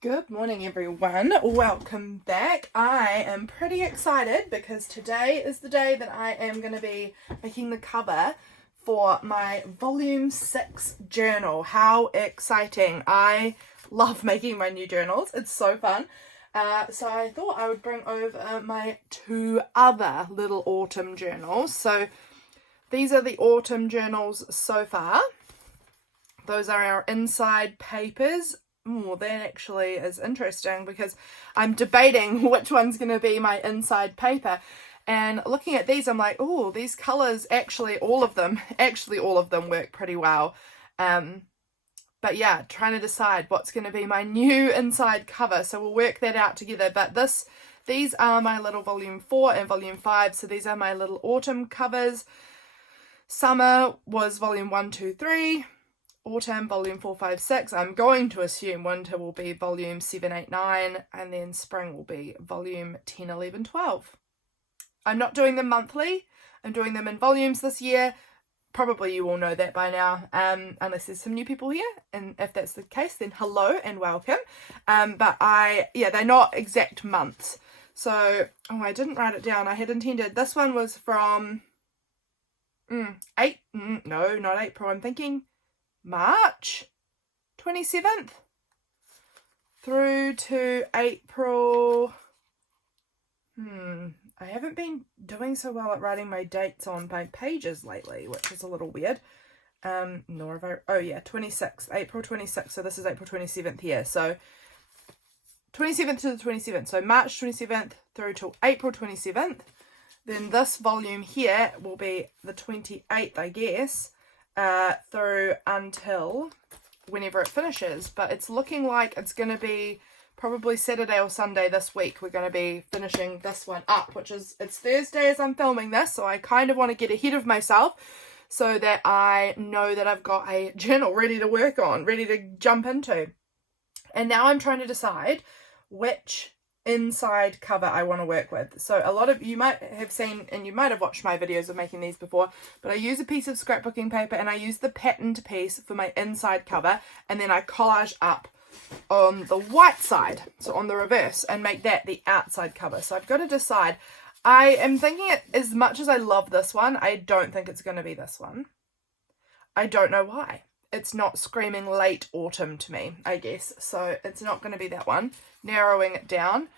Good morning, everyone. Welcome back. I am pretty excited because today is the day that I am going to be making the cover for my volume 6 journal. How exciting. I love making my new journals. It's so fun. So I thought I would bring over my two other little autumn journals. So these are the autumn journals so far. Those are our inside papers. Oh, that actually is interesting because I'm debating which one's going to be my inside paper. And looking at these, I'm like, oh, these colours, all of them work pretty well. But yeah, trying to decide what's going to be my new inside cover. So we'll work that out together. But these are my little volume 4 and volume 5. So these are my little autumn covers. Summer was volume 1, 2, 3. Autumn, volume 4, 5, 6. I'm going to assume winter will be volume 7, 8, 9, and then spring will be volume 10, 11, 12. I'm not doing them monthly. I'm doing them in volumes this year. Probably you all know that by now, unless there's some new people here. And if that's the case, then hello and welcome. But they're not exact months. So, I didn't write it down. I had intended. This one was from not April. I'm thinking March 27th through to April. I haven't been doing so well at writing my dates on my pages lately, which is a little weird. 26th, April 26th. So this is April 27th here. So 27th to the 27th. So March 27th through to April 27th. Then this volume here will be the 28th, I guess. Through until whenever it finishes, but it's looking like it's going to be probably Saturday or Sunday this week. We're going to be finishing this one up, it's Thursday as I'm filming this, so I kind of want to get ahead of myself so that I know that I've got a journal ready to work on, ready to jump into. And now I'm trying to decide which inside cover I want to work with. So a lot of you might have seen, and you might have watched my videos of making these before, but I use a piece of scrapbooking paper and I use the patterned piece for my inside cover, and then I collage up on the white side, so on the reverse, and make that the outside cover. So I've got to decide. I am thinking it, as much as I love this one, I don't think it's going to be this one. I don't know why. It's not screaming late autumn to me, I guess. So it's not going to be that one. Narrowing it down.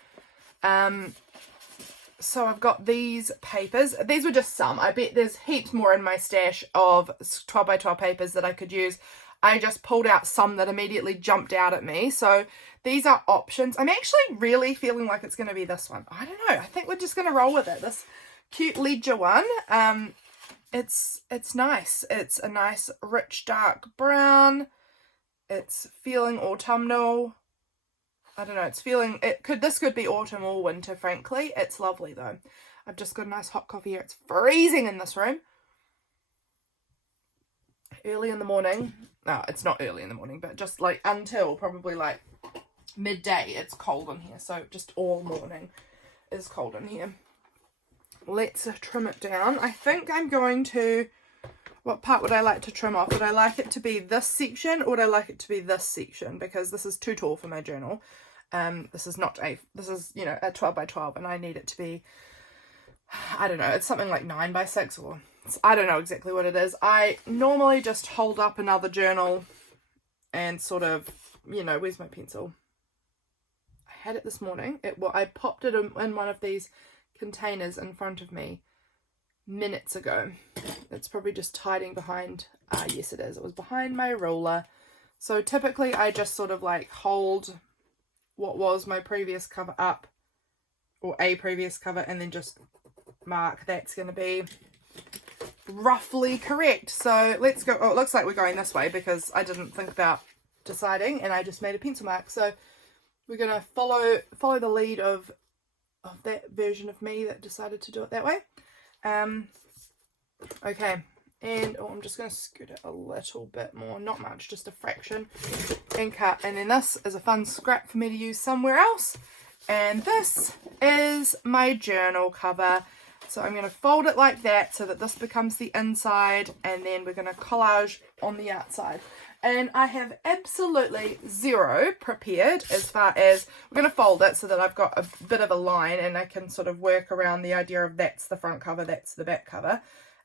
So I've got these papers. These were just some. I bet there's heaps more in my stash of 12 by 12 papers that I could use. I just pulled out some that immediately jumped out at me. So these are options. I'm actually really feeling like it's going to be this one. I don't know. I think we're just going to roll with it. This cute ledger one. It's nice. It's a nice rich dark brown. It's feeling autumnal. I don't know, this could be autumn or winter, frankly. It's lovely though. I've just got a nice hot coffee here. It's freezing in this room. Early in the morning. No, it's not early in the morning, but just like until probably like midday, it's cold in here. So just all morning is cold in here. Let's trim it down. I think I'm going to, what part would I like to trim off? Would I like it to be this section or would I like it to be this section? Because this is too tall for my journal. This is a 12 by 12 and I need it to be, I don't know, it's something like 9 by 6 or I don't know exactly what it is. I normally just hold up another journal and sort of, where's my pencil? I had it this morning. I popped it in one of these containers in front of me minutes ago. It's probably just hiding behind, yes it is, it was behind my ruler. So typically I just sort of like hold what was my previous cover up, or a previous cover, and then just mark that's going to be roughly correct. So let's go. Oh, it looks like we're going this way because I didn't think about deciding and I just made a pencil mark. So we're going to follow the lead of that version of me that decided to do it that way. Okay, and I'm just going to scoot it a little bit more, not much, just a fraction, and cut. And then this is a fun scrap for me to use somewhere else, and this is my journal cover. So I'm going to fold it like that so that this becomes the inside, and then we're going to collage on the outside. and I have absolutely zero prepared as far as, we're going to fold it so that I've got a bit of a line and I can sort of work around the idea of that's the front cover, that's the back cover,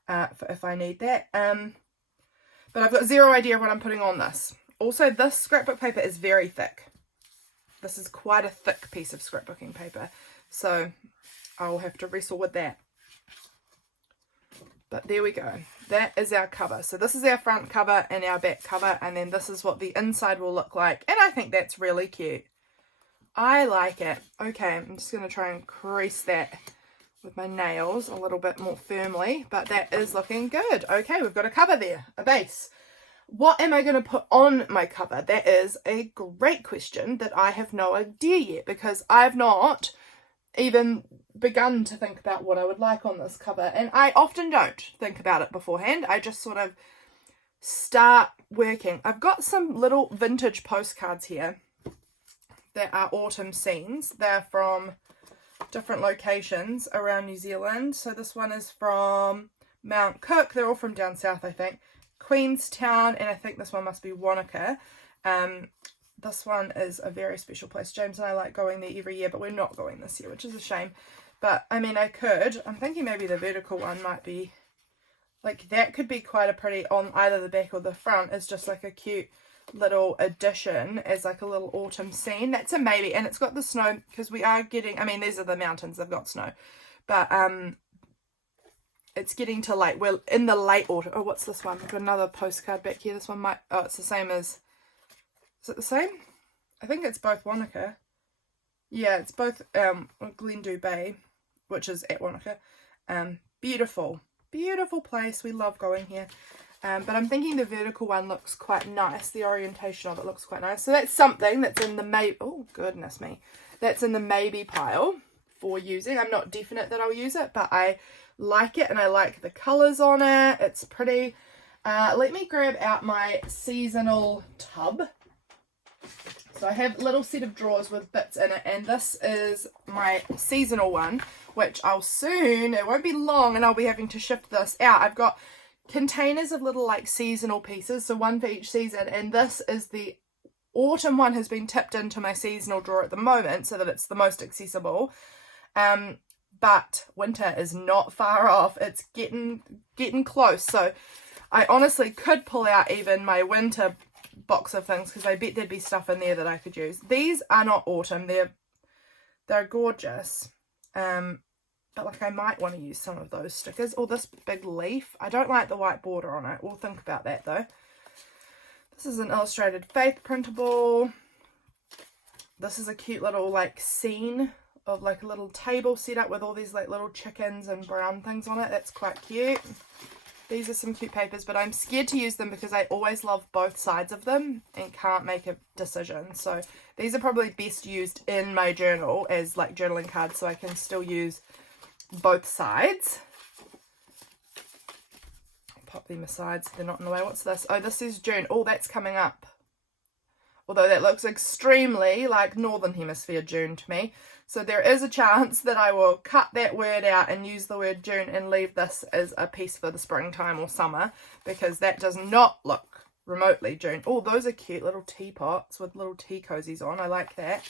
if I need that. But I've got zero idea what I'm putting on this. Also, this scrapbook paper is very thick. This is quite a thick piece of scrapbooking paper, so I'll have to wrestle with that. But there we go. That is our cover. So this is our front cover and our back cover, and then this is what the inside will look like. And I think that's really cute. I like it. Okay, I'm just going to try and crease that with my nails a little bit more firmly, but that is looking good. Okay, we've got a cover there, a base. What am I going to put on my cover? That is a great question that I have no idea yet, because I've not even begun to think about what I would like on this cover, and I often don't think about it beforehand. I just sort of start working. I've got some little vintage postcards here that are autumn scenes. They're from different locations around New Zealand. So this one is from Mount Cook. They're all from down south, I think. Queenstown, and I think this one must be Wanaka. This one is a very special place. James and I like going there every year, but we're not going this year, which is a shame. But, I mean, I could. I'm thinking maybe the vertical one might be, like, that could be quite a pretty, on either the back or the front, is just like a cute little addition as like a little autumn scene. That's a maybe. And it's got the snow, because we are getting, I mean, these are the mountains, they've got snow. But, it's getting to late, we're in the late autumn. Oh, what's this one? I've got another postcard back here. This one might, oh, it's the same as, is it the same? I think it's both Wanaka. Yeah, it's both Glendew Bay, which is at Wanaka. Beautiful, beautiful place. We love going here. But I'm thinking the vertical one looks quite nice. The orientation of it looks quite nice. So that's something that's in the maybe, oh goodness me, that's in the maybe pile for using. I'm not definite that I'll use it, but I like it and I like the colours on it. It's pretty. Let me grab out my seasonal tub. So I have a little set of drawers with bits in it, and this is my seasonal one, which I'll soon, it won't be long, and I'll be having to shift this out. I've got containers of little like seasonal pieces, so one for each season, and this is the autumn one has been tipped into my seasonal drawer at the moment so that it's the most accessible. But winter is not far off. It's getting close, so I honestly could pull out even my winter box of things, because I bet there'd be stuff in there that I could use. These are not autumn, they're gorgeous, but like I might want to use some of those stickers, or this big leaf. I don't like the white border on it. We'll think about that though. This is an illustrated faith printable. This is a cute little like scene of like a little table set up with all these like little chickens and brown things on it. That's quite cute. These are some cute papers, but I'm scared to use them because I always love both sides of them and can't make a decision. So these are probably best used in my journal as like journaling cards, so I can still use both sides. Pop them aside so they're not in the way. What's this? Oh, this is June. Oh, that's coming up. Although that looks extremely like Northern Hemisphere June to me. So there is a chance that I will cut that word out and use the word June and leave this as a piece for the springtime or summer, because that does not look remotely June. Oh, those are cute little teapots with little tea cozies on. I like that.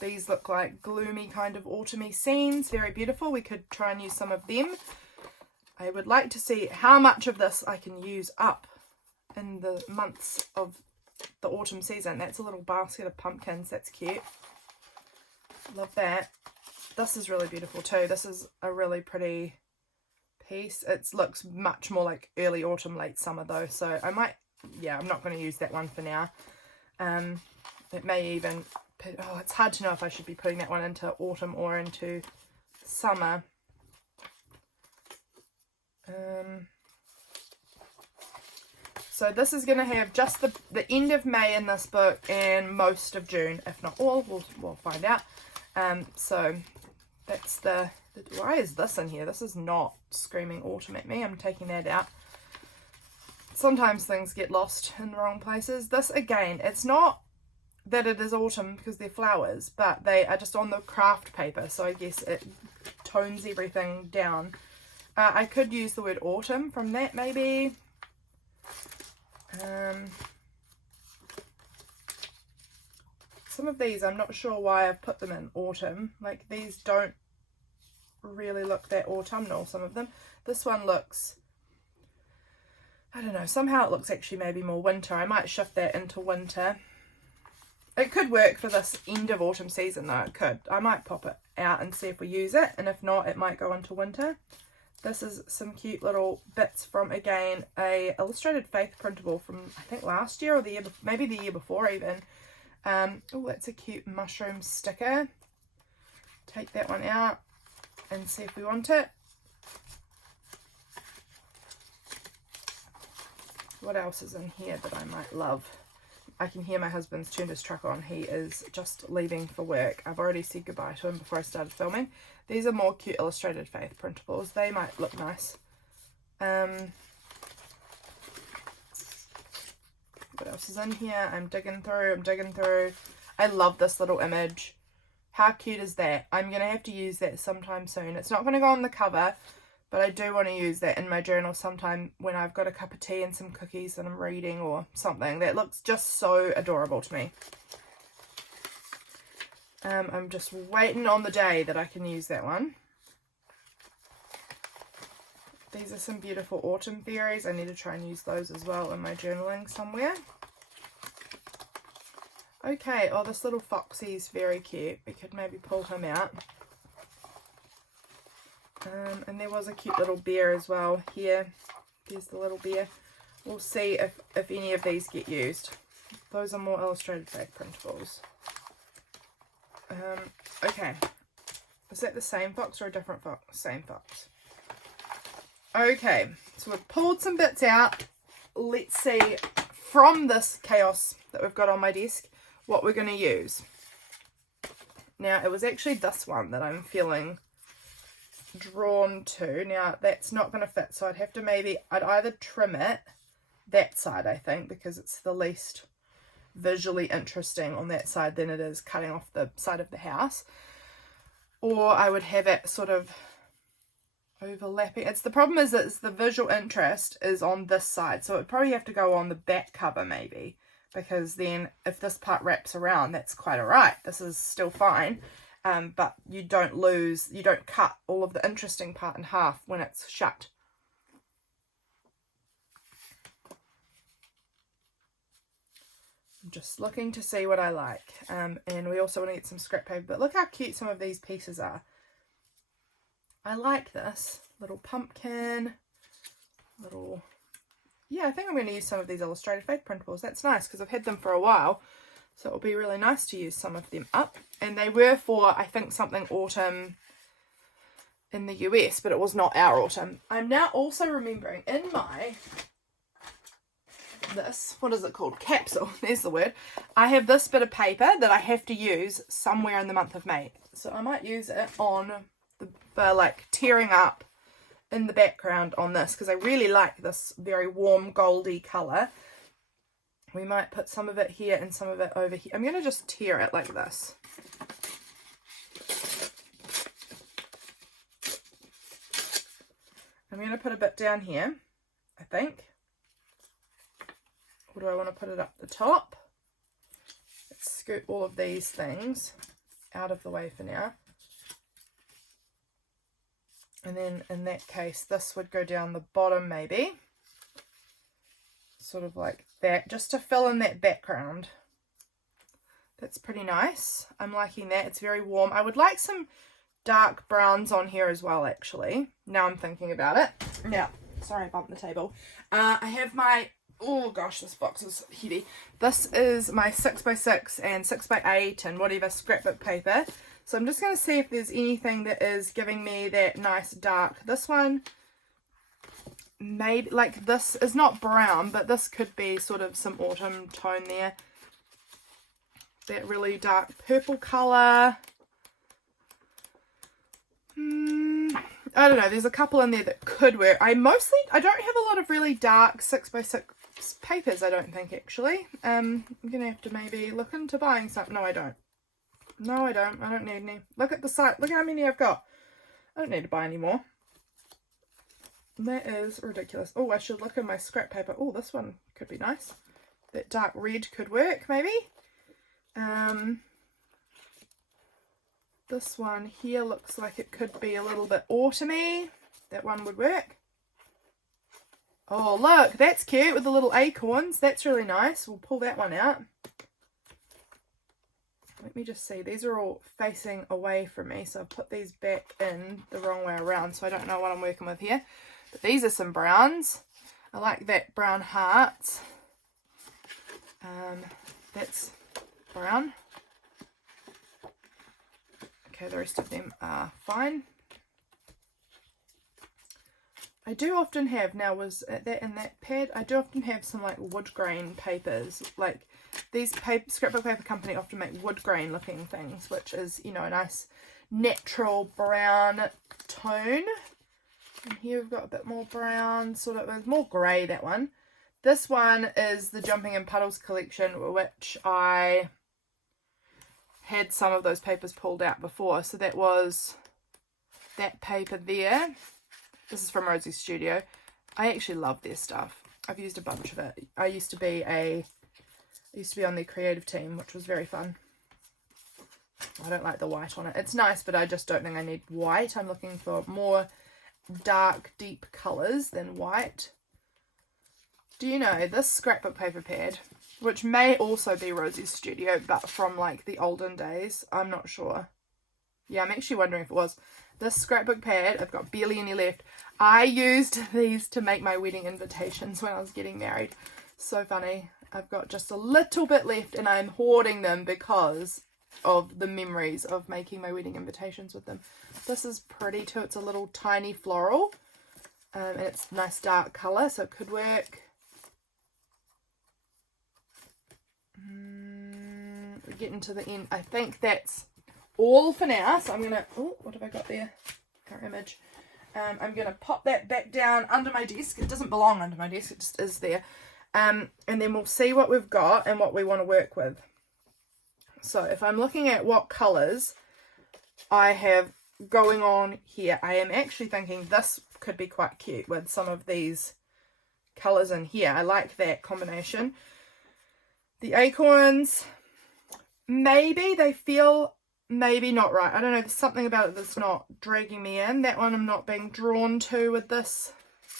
These look like gloomy kind of autumny scenes. Very beautiful. We could try and use some of them. I would like to see how much of this I can use up in the months of the autumn season. That's a little basket of pumpkins. That's cute. Love that. This is really beautiful too. This is a really pretty piece. It looks much more like early autumn, late summer though. So I might, yeah, I'm not going to use that one for now. It may even, oh, it's hard to know if I should be putting that one into autumn or into summer. So this is going to have just the end of May in this book and most of June, if not all. We'll find out. So that's the why is this in here? This is not screaming autumn at me. I'm taking that out. Sometimes things get lost in the wrong places. This, again, it's not that it is autumn because they're flowers, but they are just on the craft paper, so I guess it tones everything down. I could use the word autumn from that maybe. Some of these, I'm not sure why I've put them in autumn. Like, these don't really look that autumnal, some of them. This one looks, I don't know, somehow it looks actually maybe more winter. I might shift that into winter. It could work for this end of autumn season though, it could. I might pop it out and see if we use it, and if not, it might go into winter. This is some cute little bits from, again, a Illustrated Faith printable from, I think, last year or the year, maybe the year before even. Oh, that's a cute mushroom sticker. Take that one out and see if we want it. What else is in here that I might love? I can hear my husband's turned his truck on. He is just leaving for work. I've already said goodbye to him before I started filming. These are more cute Illustrated Faith printables. They might look nice. What else is in here? I'm digging through. I love this little image. How cute is that? I'm going to have to use that sometime soon. It's not going to go on the cover, but I do want to use that in my journal sometime when I've got a cup of tea and some cookies and I'm reading or something. That looks just so adorable to me. I'm just waiting on the day that I can use that one. These are some beautiful autumn fairies. I need to try and use those as well in my journaling somewhere. Okay, oh, this little foxy's very cute. We could maybe pull him out. And there was a cute little bear as well here. There's the little bear. We'll see if any of these get used. Those are more Illustrated Faith printables. Okay. Is that the same fox or a different fox? Same fox. Okay, so we've pulled some bits out. Let's see from this chaos that we've got on my desk what we're going to use. Now, it was actually this one that I'm feeling drawn to. Now, that's not going to fit, so I'd either trim it, that side I think, because it's the least visually interesting on that side than it is cutting off the side of the house, or I would have it sort of overlapping. It's the problem is that the visual interest is on this side, so it would probably have to go on the back cover maybe, because then if this part wraps around, that's quite alright. This is still fine, but you don't cut all of the interesting part in half when it's shut. I'm just looking to see what I like, and we also want to get some scrap paper, but look how cute some of these pieces are. I like this little pumpkin, yeah, I think I'm going to use some of these Illustrated Faith printables. That's nice because I've had them for a while, so it'll be really nice to use some of them up. And they were for, I think, something autumn in the US, but it was not our autumn. I'm now also remembering in my, what is it called? Capsule, there's the word. I have this bit of paper that I have to use somewhere in the month of May. So I might use it on for like tearing up in the background on this, because I really like this very warm goldy colour. We might put some of it here and some of it over here. I'm going to just tear it like this. I'm going to put a bit down here, I think. Or do I want to put it up the top? Let's scoot all of these things out of the way for now. And then in that case, this would go down the bottom maybe. Sort of like that, just to fill in that background. That's pretty nice. I'm liking that. It's very warm. I would like some dark browns on here as well, actually. Now I'm thinking about it. Now, sorry I bumped the table. I have my, oh gosh, this box is heavy. This is my 6x6 and 6x8 and whatever scrapbook paper. So I'm just going to see if there's anything that is giving me that nice dark. This one, maybe, like this is not brown, but this could be sort of some autumn tone there. That really dark purple colour. I don't know, there's a couple in there that could work. I don't have a lot of really dark 6x6 papers, I don't think, actually. I'm going to have to maybe look into buying some. No, I don't. No, I don't. I don't need any. Look at the site. Look how many I've got. I don't need to buy any more. That is ridiculous. Oh, I should look at my scrap paper. Oh, this one could be nice. That dark red could work, maybe. This one here looks like it could be a little bit autumny. That one would work. Oh, look, that's cute with the little acorns. That's really nice. We'll pull that one out. Let me just see. These are all facing away from me, so I've put these back in the wrong way around, so I don't know what I'm working with here. But these are some browns. I like that brown heart. That's brown. Okay, the rest of them are fine. I do often have, now was that in that pad, I do often have some like wood grain papers. Like these scrapbook paper company often make wood grain looking things, which is, you know, a nice natural brown tone. And here we've got a bit more brown, sort of more grey, that one. This one is the Jumping in Puddles collection, which I had some of those papers pulled out before. So that was that paper there. This is from Rosie's Studio. I actually love their stuff. I've used a bunch of it. I used to be on the creative team, which was very fun. I don't like the white on it. It's nice, but I just don't think I need white. I'm looking for more dark, deep colours than white. Do you know this scrapbook paper pad, which may also be Rosie's Studio, but from like the olden days? I'm not sure. Yeah, I'm actually wondering if it was. This scrapbook pad, I've got barely any left. I used these to make my wedding invitations when I was getting married. So funny. I've got just a little bit left and I'm hoarding them because of the memories of making my wedding invitations with them. This is pretty too. It's a little tiny floral. And it's nice dark colour, so it could work. We're getting to the end. I think that's all for now, so I'm gonna, oh, what have I got there? Our image. I'm gonna pop that back down under my desk. It doesn't belong under my desk, it just is there. And then we'll see what we've got and what we want to work with. So if I'm looking at what colours I have going on here, I am actually thinking this could be quite cute with some of these colours in here. I like that combination. The acorns, maybe they feel maybe not right. I don't know, there's something about it that's not dragging me in. That one I'm not being drawn to with this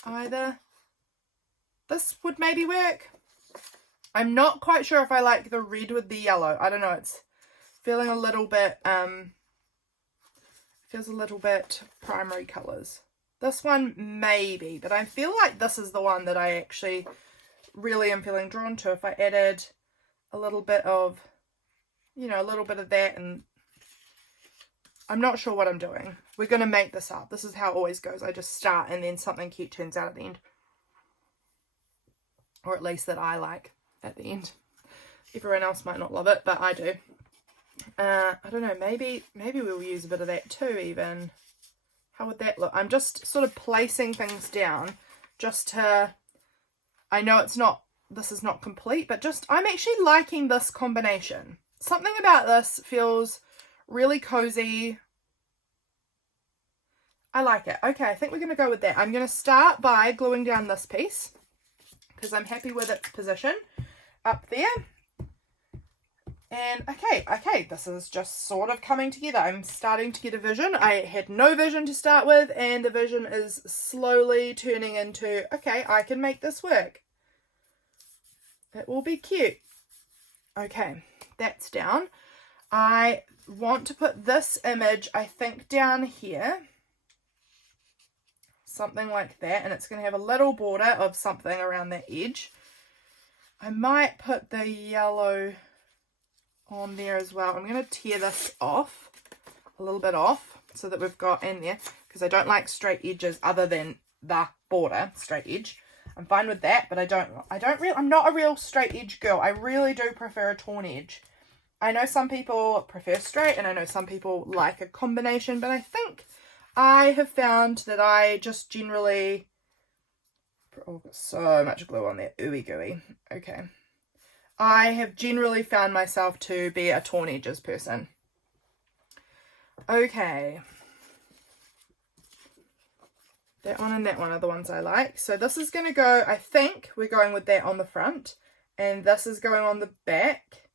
either. This would maybe work. I'm not quite sure if I like the red with the yellow. I don't know, it's feeling a little bit, feels a little bit primary colours. This one maybe, but I feel like this is the one that I actually really am feeling drawn to. If I added a little bit of, you know, a little bit of that, and I'm not sure what I'm doing. We're going to make this up. This is how it always goes. I just start and then something cute turns out at the end. Or at least that I like at the end. Everyone else might not love it, but I do. I don't know, maybe we'll use a bit of that too even. How would that look? I'm just sort of placing things down just to, I know it's not, this is not complete, but just, I'm actually liking this combination. Something about this feels really cozy. I like it. Okay, I think we're going to go with that. I'm going to start by gluing down this piece because I'm happy with its position up there. And okay, this is just sort of coming together. I'm starting to get a vision. I had no vision to start with, and the vision is slowly turning into, okay, I can make this work. It will be cute. Okay, that's down. I want to put this image, I think, down here. Something like that, and it's going to have a little border of something around that edge. I might put the yellow on there as well. I'm going to tear this off, a little bit off, so that we've got in there, because I don't like straight edges other than the border, straight edge. I'm fine with that, but I'm not a real straight edge girl. I really do prefer a torn edge. I know some people prefer straight, and I know some people like a combination, but I think I have found that I just generally, oh, got so much glue on there, ooey gooey. Okay. I have generally found myself to be a torn edges person. Okay. That one and that one are the ones I like. So this is going to go, I think we're going with that on the front. And this is going on the back.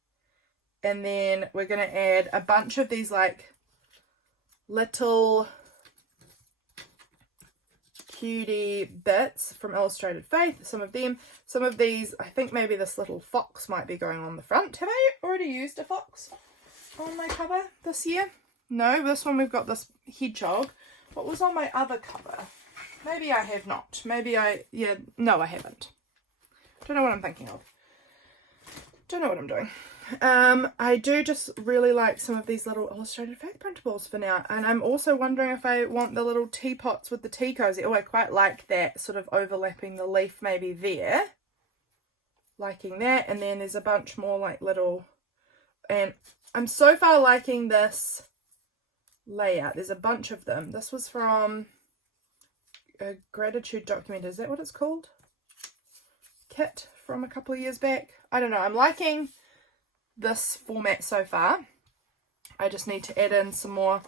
And then we're going to add a bunch of these like little cutie bits from Illustrated Faith. Some of them. Some of these, I think maybe this little fox might be going on the front. Have I already used a fox on my cover this year? No, this one we've got this hedgehog. What was on my other cover? Maybe I have not. Maybe no, I haven't. Don't know what I'm thinking of. Don't know what I'm doing. I do just really like some of these little Illustrated Faith printables for now. And I'm also wondering if I want the little teapots with the tea cozy. Oh, I quite like that sort of overlapping the leaf maybe there. Liking that. And then there's a bunch more like little... And I'm so far liking this layout. There's a bunch of them. This was from a gratitude document. Is that what it's called? Kit from a couple of years back. I don't know. I'm liking this format so far. I just need to add in some more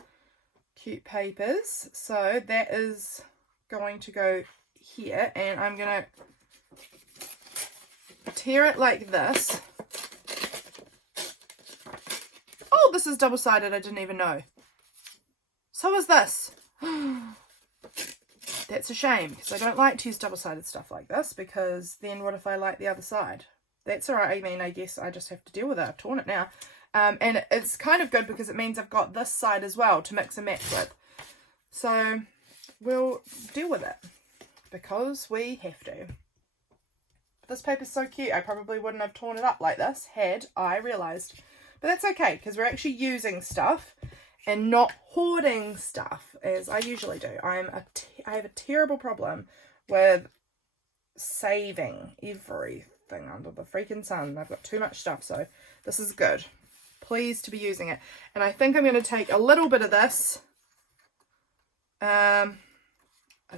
cute papers. So that is going to go here, and I'm going to tear it like this. Oh, this is double-sided. I didn't even know. So is this. That's a shame, because I don't like to use double-sided stuff like this, because then what if I like the other side? That's alright. I mean, I guess I just have to deal with it. I've torn it now. And it's kind of good because it means I've got this side as well to mix and match with. So we'll deal with it because we have to. This paper's so cute. I probably wouldn't have torn it up like this had I realised. But that's okay, because we're actually using stuff and not hoarding stuff as I usually do. I have a terrible problem with saving everything under the freaking sun. I've got too much stuff, so this is good. Pleased to be using it. And I think I'm going to take a little bit of this, a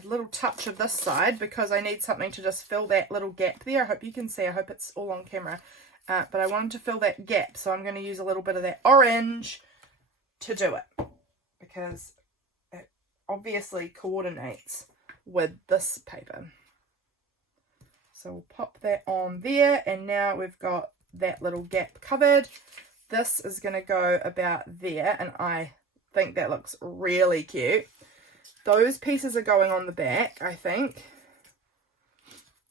little touch of this side, because I need something to just fill that little gap there. I hope you can see. I hope it's all on camera. But I wanted to fill that gap, so I'm going to use a little bit of that orange to do it, because it obviously coordinates with this paper. So we'll pop that on there, and now we've got that little gap covered. This is going to go about there, and I think that looks really cute. Those pieces are going on the back, I think.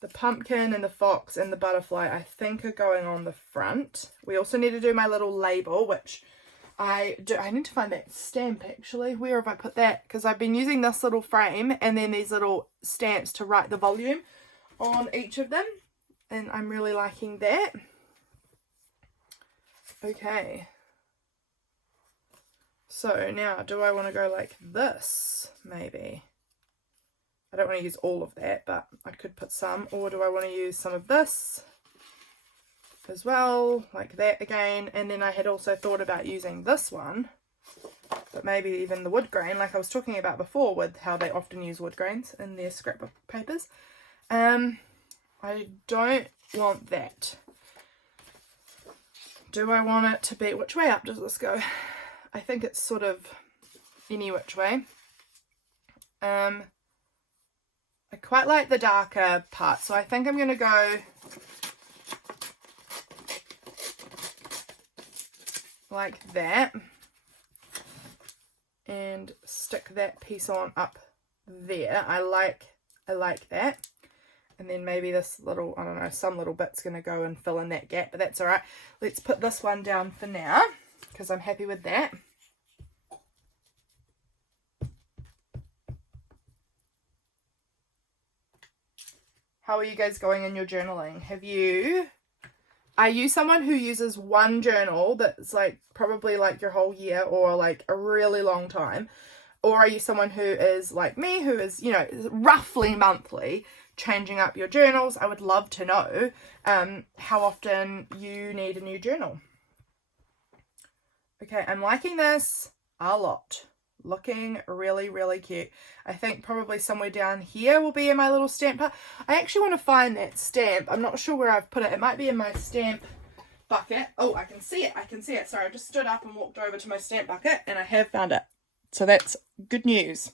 The pumpkin and the fox and the butterfly, I think, are going on the front. We also need to do my little label, which I need to find that stamp, actually. Where have I put that? Because I've been using this little frame and then these little stamps to write the volume on each of them. And I'm really liking that. Okay. So now, do I want to go like this, maybe? I don't want to use all of that, but I could put some. Or do I want to use some of this as well, like that again? And then I had also thought about using this one, but maybe even the wood grain, like I was talking about before with how they often use wood grains in their scrapbook papers. I don't want that. Do I want it to be, which way up does this go? I think it's sort of any which way. I quite like the darker part, so I think I'm going to go like that and stick that piece on up there. I like that. And then maybe this little, I don't know, some little bit's going to go and fill in that gap, but that's all right. Let's put this one down for now because I'm happy with that. How are you guys going in your journaling? Are you someone who uses one journal that's like probably like your whole year or like a really long time? Or are you someone who is like me, who is, you know, roughly monthly changing up your journals? I would love to know how often you need a new journal. Okay, I'm liking this a lot. Looking really, really cute. I think probably somewhere down here will be in my little stamp part. I actually want to find that stamp. I'm not sure where I've put it. It might be in my stamp bucket. Oh, I can see it. I can see it. Sorry, I just stood up and walked over to my stamp bucket and I have found it. So that's good news.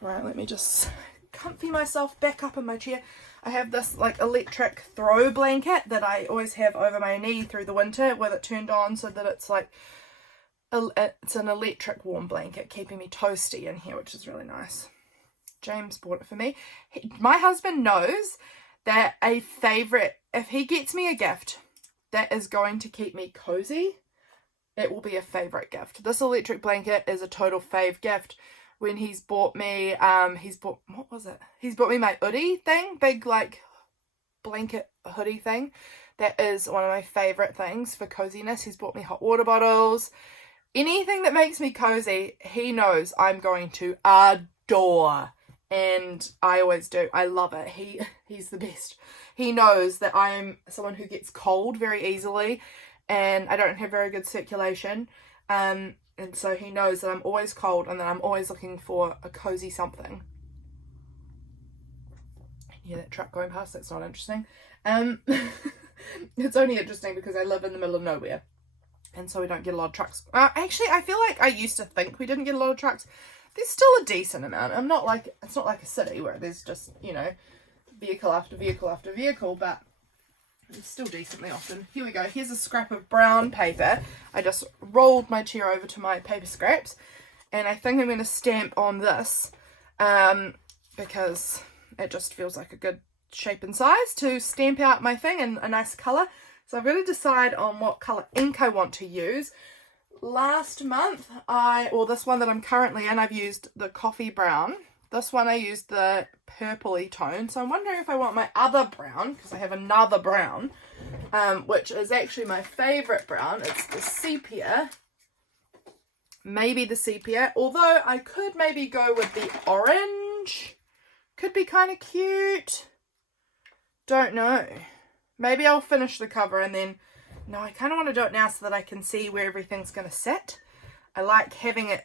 Right, let me just comfy myself back up in my chair. I have this like electric throw blanket that I always have over my knee through the winter with it turned on so that it's like it's an electric warm blanket keeping me toasty in here, which is really nice. James bought it for me. My husband knows that if he gets me a gift that is going to keep me cozy, it will be a favourite gift. This electric blanket is a total fave gift. When he's bought me, what was it? He's bought me my hoodie thing, big like blanket hoodie thing. That is one of my favourite things for coziness. He's bought me hot water bottles. Anything that makes me cozy, he knows I'm going to adore. And I always do. I love it. He's the best. He knows that I'm someone who gets cold very easily and I don't have very good circulation. And so he knows that I'm always cold and that I'm always looking for a cozy something. Yeah, that truck going past, that's not interesting. It's only interesting because I live in the middle of nowhere. And so we don't get a lot of trucks. Actually, I feel like I used to think we didn't get a lot of trucks. There's still a decent amount. It's not like a city where there's just, you know, vehicle after vehicle after vehicle, but it's still decently often. Here we go. Here's a scrap of brown paper. I just rolled my chair over to my paper scraps, and I think I'm going to stamp on this because it just feels like a good shape and size to stamp out my thing in a nice colour. So I've got to decide on what colour ink I want to use. Last month, this one that I'm currently in, I've used the coffee brown. This one I used the purpley tone. So I'm wondering if I want my other brown, because I have another brown, which is actually my favourite brown. It's the sepia. Maybe the sepia. Although I could maybe go with the orange. Could be kind of cute. Don't know. Maybe I'll finish the cover and then... No, I kind of want to do it now so that I can see where everything's going to sit. I like having it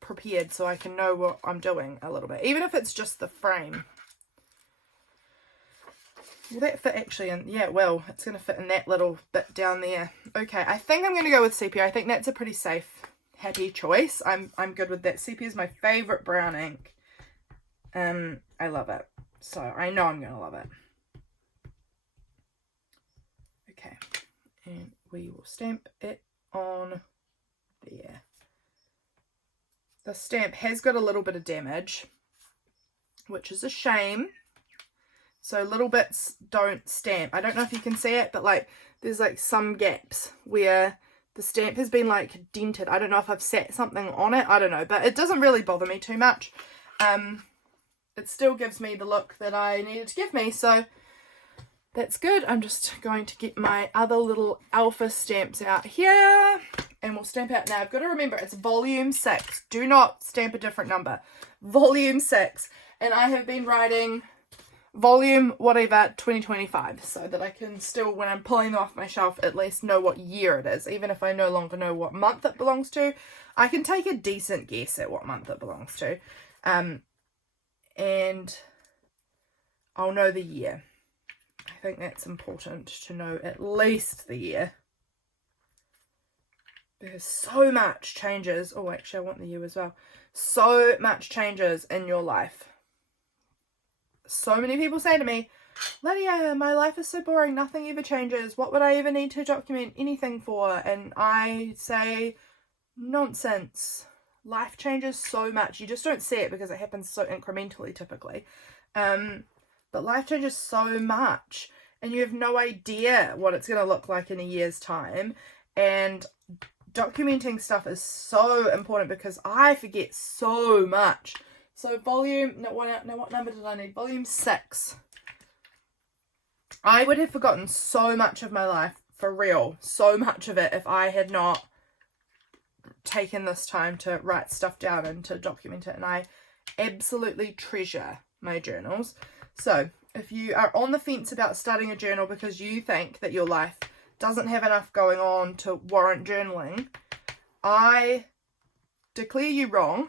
prepared so I can know what I'm doing a little bit. Even if it's just the frame. Will that fit actually in? Yeah, it will. It's going to fit in that little bit down there. Okay, I think I'm going to go with sepia. I think that's a pretty safe, happy choice. I'm good with that. Sepia is my favourite brown ink. I love it. So I know I'm going to love it. Okay. And we will stamp it on there. The stamp has got a little bit of damage, which is a shame. So little bits don't stamp. I don't know if you can see it, but like there's like some gaps where the stamp has been like dented. I don't know if I've set something on it. I don't know, but it doesn't really bother me too much. It still gives me the look that I needed to give me, so that's good. I'm just going to get my other little alpha stamps out here and we'll stamp out now. I've got to remember it's volume 6. Do not stamp a different number. Volume 6. And I have been writing volume whatever 2025 so that I can still, when I'm pulling them off my shelf, at least know what year it is. Even if I no longer know what month it belongs to, I can take a decent guess at what month it belongs to. And I'll know the year. I think that's important to know at least the year. Because so much changes. Oh, actually, I want the year as well. So much changes in your life. So many people say to me, Lydia, my life is so boring. Nothing ever changes. What would I ever need to document anything for? And I say, nonsense. Life changes so much. You just don't see it because it happens so incrementally typically. But life changes so much and you have no idea what it's going to look like in a year's time. And documenting stuff is so important because I forget so much. So volume, what number did I need? Volume 6. I would have forgotten so much of my life, for real. So much of it if I had not taken this time to write stuff down and to document it. And I absolutely treasure my journals. So if you are on the fence about starting a journal because you think that your life doesn't have enough going on to warrant journaling, I declare you wrong.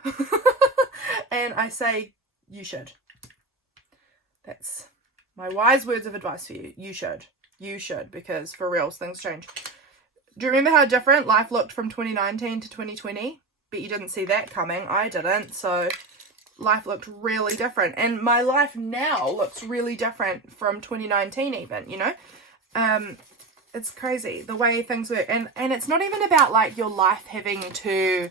And I say you should. That's my wise words of advice for you. You should. You should, because for real, things change. Do you remember how different life looked from 2019 to 2020? Bet you didn't see that coming. I didn't. So life looked really different, and my life now looks really different from 2019 even, you know. It's crazy the way things work, and it's not even about like your life having to,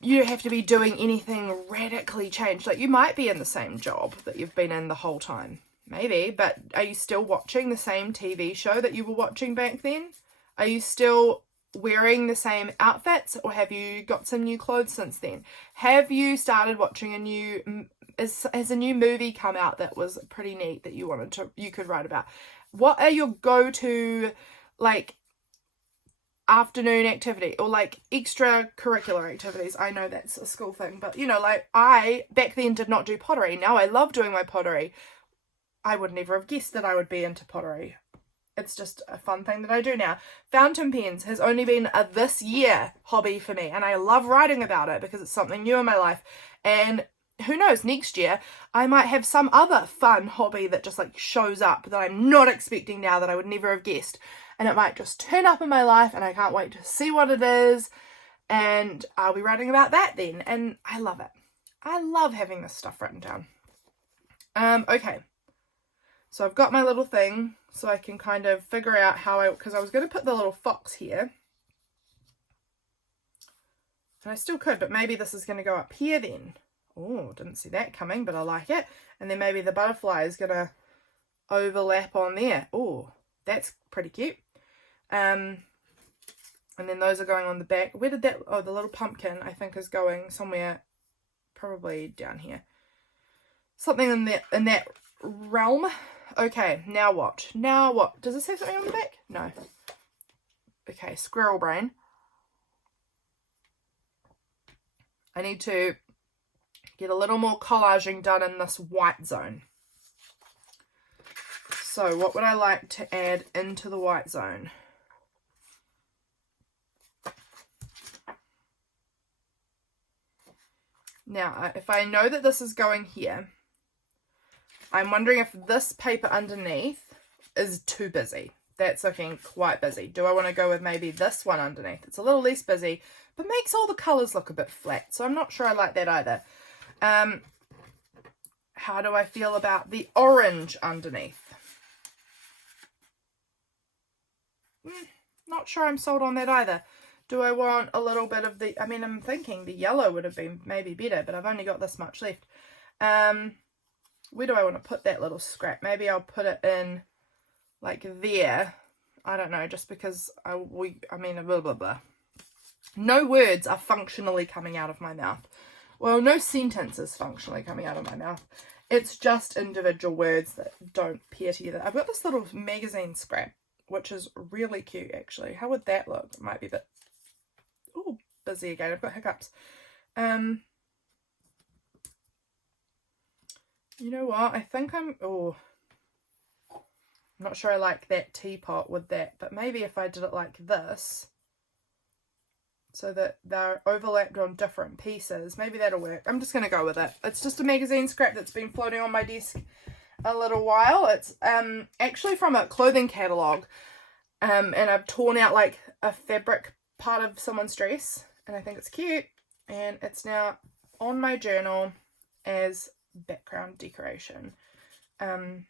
you have to be doing anything radically changed. Like, you might be in the same job that you've been in the whole time, maybe, but are you still watching the same TV show that you were watching back then? Are you still wearing the same outfits, or have you got some new clothes since then? Have you started watching a new, has a new movie come out that was pretty neat that you could write about? What are your go-to, like, afternoon activity, or like extracurricular activities? I know that's a school thing, but you know, like, I back then did not do pottery. Now I love doing my pottery. I would never have guessed that I would be into pottery. It's just a fun thing that I do now. Fountain pens has only been a this year hobby for me, and I love writing about it because it's something new in my life. And who knows, next year I might have some other fun hobby that just like shows up that I'm not expecting now, that I would never have guessed, and it might just turn up in my life, and I can't wait to see what it is, and I'll be writing about that then. And I love it. I love having this stuff written down. Okay, so I've got my little thing, so I can kind of figure out how because I was going to put the little fox here, and I still could, but maybe this is going to go up here then. Oh, didn't see that coming, but I like it. And then maybe the butterfly is going to overlap on there. Oh, that's pretty cute. And then those are going on the back. Where did that, oh, the little pumpkin I think is going somewhere, probably down here. Something in that realm. Okay, now what? Now what? Does it say something on the back? No. Okay, squirrel brain. I need to get a little more collaging done in this white zone. So what would I like to add into the white zone? Now, if I know that this is going here, I'm wondering if this paper underneath is too busy. That's looking quite busy. Do I want to go with maybe this one underneath? It's a little less busy, but makes all the colours look a bit flat. So I'm not sure I like that either. How do I feel about the orange underneath? Not sure I'm sold on that either. Do I want a little bit of the, I mean, I'm thinking the yellow would have been maybe better, but I've only got this much left. Where do I want to put that little scrap? Maybe I'll put it in like there. I don't know, just because I mean, blah, blah, blah. No words are functionally coming out of my mouth. Well, no sentence is functionally coming out of my mouth. It's just individual words that don't pair together. I've got this little magazine scrap, which is really cute, actually. How would that look? It might be a bit, oh, busy again. I've got hiccups. You know what? I think I'm not sure I like that teapot with that, but maybe if I did it like this, so that they're overlapped on different pieces, maybe that'll work. I'm just going to go with it. It's just a magazine scrap that's been floating on my desk a little while. It's actually from a clothing catalogue, and I've torn out like a fabric part of someone's dress, and I think it's cute, and it's now on my journal as background decoration. I'm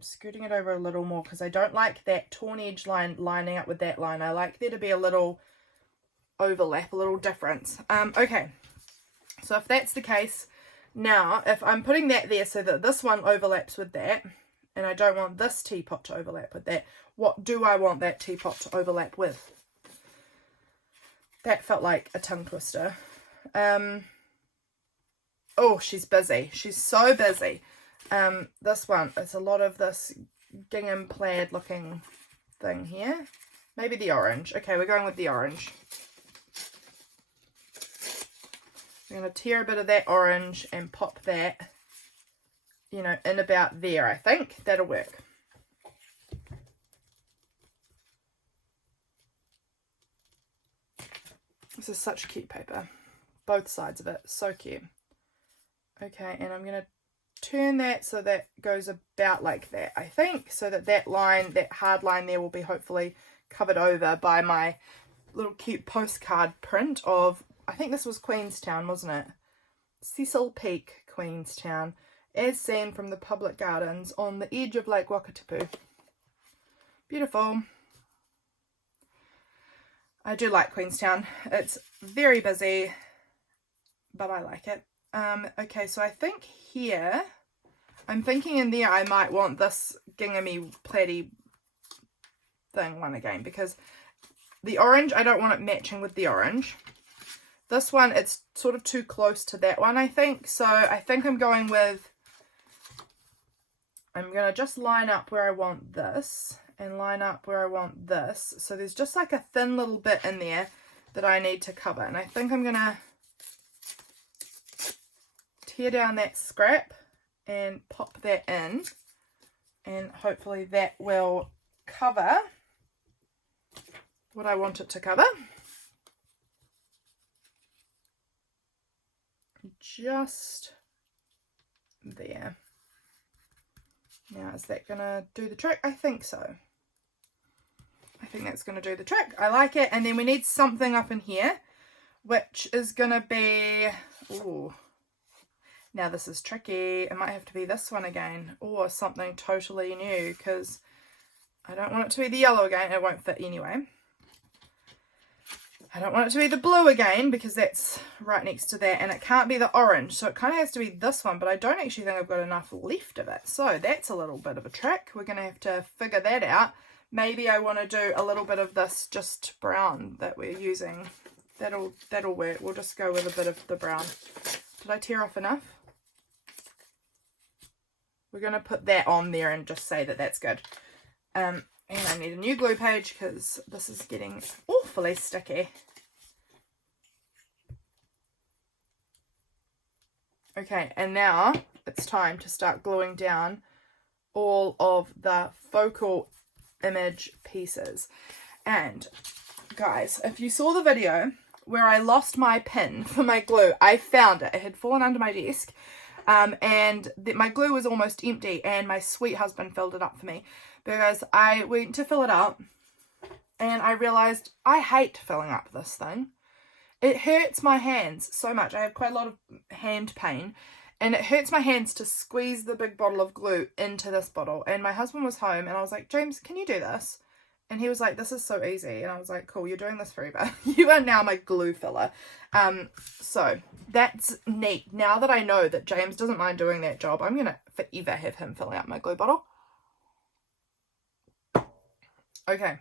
scooting it over a little more because I don't like that torn edge line lining up with that line. I like there to be a little overlap, a little difference. Okay, so if that's the case, now if I'm putting that there so that this one overlaps with that, and I don't want this teapot to overlap with that, what do I want that teapot to overlap with? That felt like a tongue twister. Oh, she's busy. She's so busy. This one, it's a lot of this gingham plaid looking thing here. Maybe the orange. Okay, we're going with the orange. I'm going to tear a bit of that orange and pop that, you know, in about there, I think. That'll work. This is such cute paper. Both sides of it. So cute. Okay, and I'm going to turn that so that goes about like that, I think, so that that line, that hard line there, will be hopefully covered over by my little cute postcard print of I think this was Queenstown, wasn't it? Cecil Peak, Queenstown, as seen from the public gardens on the edge of Lake Wakatipu. Beautiful. I do like Queenstown. It's very busy, but I like it. Okay, so I think here, I'm thinking in there I might want this ginghamy plaidi thing one again, because the orange, I don't want it matching with the orange. This one, it's sort of too close to that one, I think. So I think I'm going to just line up where I want this and line up where I want this. So there's just like a thin little bit in there that I need to cover. And I think I'm going to tear down that scrap and pop that in. And hopefully that will cover what I want it to cover. Just there. Now, is that going to do the trick? I think so. I think that's going to do the trick. I like it. And then we need something up in here, which is going to be... Ooh. Now, this is tricky. It might have to be this one again, or something totally new, because I don't want it to be the yellow again. It won't fit anyway. I don't want it to be the blue again, because that's right next to that, and it can't be the orange, so it kind of has to be this one, but I don't actually think I've got enough left of it, so that's a little bit of a trick. We're going to have to figure that out. Maybe I want to do a little bit of this just brown that we're using. That'll work. We'll just go with a bit of the brown. Did I tear off enough? We're going to put that on there and just say that that's good. And I need a new glue page because this is getting awfully sticky. Okay, and now it's time to start gluing down all of the focal image pieces. And guys, if you saw the video where I lost my pin for my glue, I found it. It had fallen under my desk, and my glue was almost empty, and my sweet husband filled it up for me. Because I went to fill it up and I realised I hate filling up this thing. It hurts my hands so much. I have quite a lot of hand pain, and it hurts my hands to squeeze the big bottle of glue into this bottle. And my husband was home and I was like, James, can you do this? And he was like, this is so easy. And I was like, cool, you're doing this forever. You are now my glue filler. So that's neat. Now that I know that James doesn't mind doing that job, I'm going to forever have him filling up my glue bottle. Okay,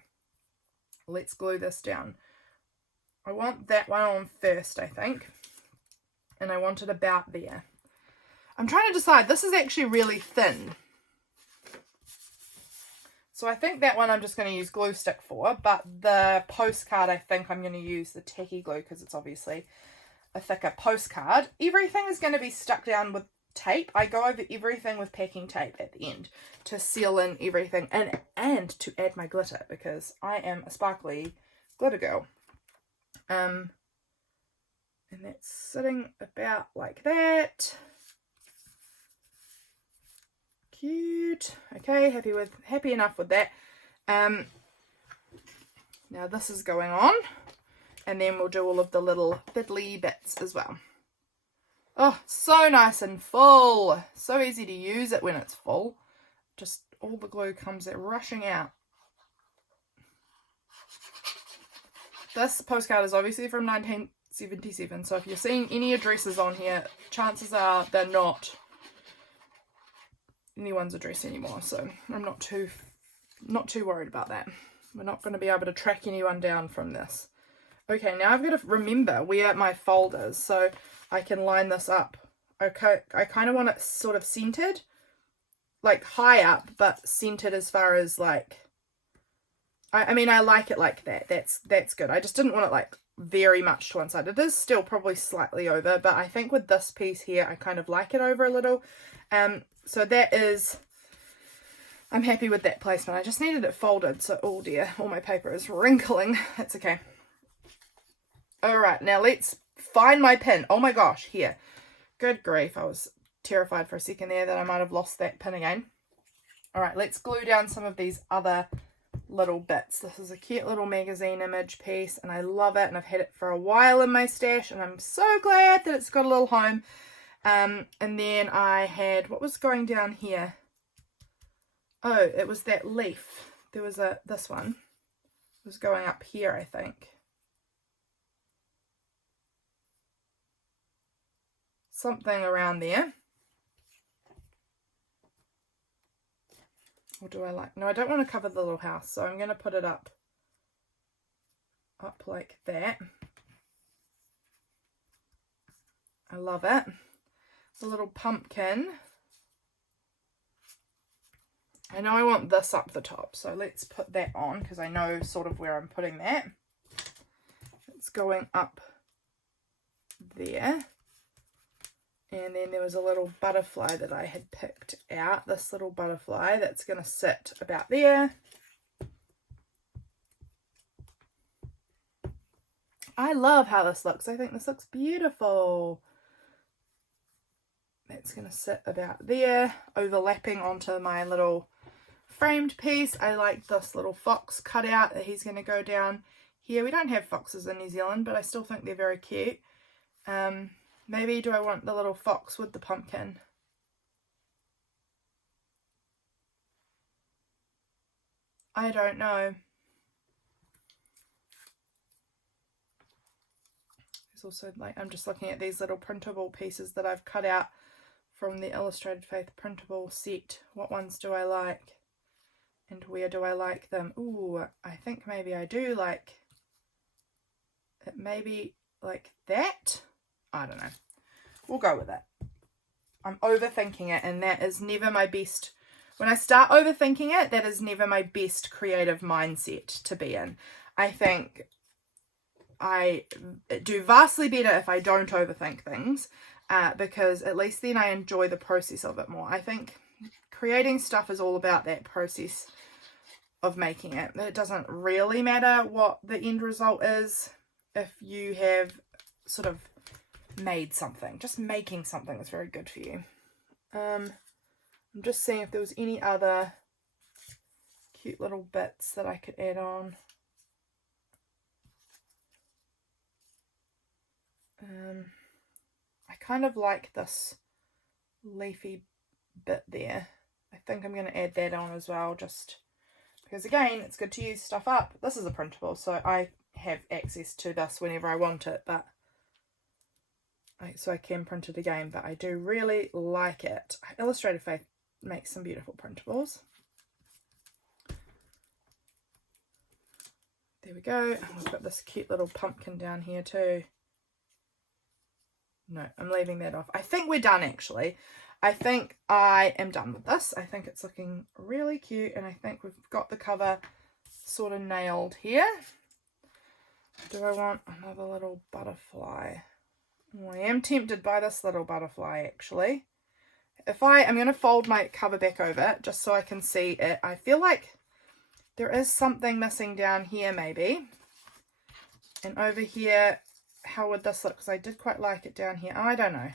let's glue this down. I want that one on first, I think. And I want it about there. I'm trying to decide. This is actually really thin. So I think that one I'm just going to use glue stick for. But the postcard, I think I'm going to use the tacky glue because it's obviously a thicker postcard. Everything is going to be stuck down with tape. I go over everything with packing tape at the end to seal in everything and to add my glitter, because I am a sparkly glitter girl. And that's sitting about like that. Cute. Okay, happy enough with that. Now this is going on, and then we'll do all of the little fiddly bits as well. Oh, so nice and full. So easy to use it when it's full. Just all the glue comes rushing out. This postcard is obviously from 1977, so if you're seeing any addresses on here, chances are they're not anyone's address anymore, so I'm not too worried about that. We're not going to be able to track anyone down from this. Okay, now I've got to remember where my folders, so I can line this up. Okay, I kind of want it sort of centered, like high up, but centered as far as like, I mean, I like it like that. That's good. I just didn't want it like very much to one side. It is still probably slightly over, but I think with this piece here, I kind of like it over a little. So that is, I'm happy with that placement. I just needed it folded, so oh dear, all my paper is wrinkling. That's okay. All right, now let's find my pin. Oh my gosh, here. Good grief, I was terrified for a second there that I might have lost that pin again. All right, let's glue down some of these other little bits. This is a cute little magazine image piece and I love it, and I've had it for a while in my stash and I'm so glad that it's got a little home. And then I had, what was going down here? Oh, it was that leaf. There was this one was going up here, I think. Something around there. Or do I like, no, I don't want to cover the little house, so I'm going to put it up like that. I love it. The little pumpkin. I know I want this up the top, so let's put that on because I know sort of where I'm putting that. It's going up there. And then there was a little butterfly that I had picked out, this little butterfly that's going to sit about there. I love how this looks. I think this looks beautiful. That's going to sit about there, overlapping onto my little framed piece. I like this little fox cutout that he's going to go down here. We don't have foxes in New Zealand, but I still think they're very cute. Maybe do I want the little fox with the pumpkin? I don't know. There's also, like, I'm just looking at these little printable pieces that I've cut out from the Illustrated Faith printable set. What ones do I like? And where do I like them? Ooh, I think maybe I do like it, maybe like that. I don't know. We'll go with it. I'm overthinking it, and that is never my best. When I start overthinking it, that is never my best creative mindset to be in. I think I do vastly better if I don't overthink things, because at least then I enjoy the process of it more. I think creating stuff is all about that process of making it. It doesn't really matter what the end result is if you have sort of made something. Just making something is very good for you. I'm just seeing if there was any other cute little bits that I could add on. I kind of like this leafy bit there. I think I'm going to add that on as well, just because again it's good to use stuff up. This is a printable, so I have access to this whenever I want it, but so I can print it again, but I do really like it. Illustrated Faith makes some beautiful printables. There we go. I've got this cute little pumpkin down here too. No, I'm leaving that off. I think we're done actually. I think I am done with this. I think it's looking really cute, and I think we've got the cover sort of nailed here. Do I want another little butterfly? Oh, I am tempted by this little butterfly actually. I'm going to fold my cover back over just so I can see it. I feel like there is something missing down here maybe. And over here, how would this look? Because I did quite like it down here. I don't know.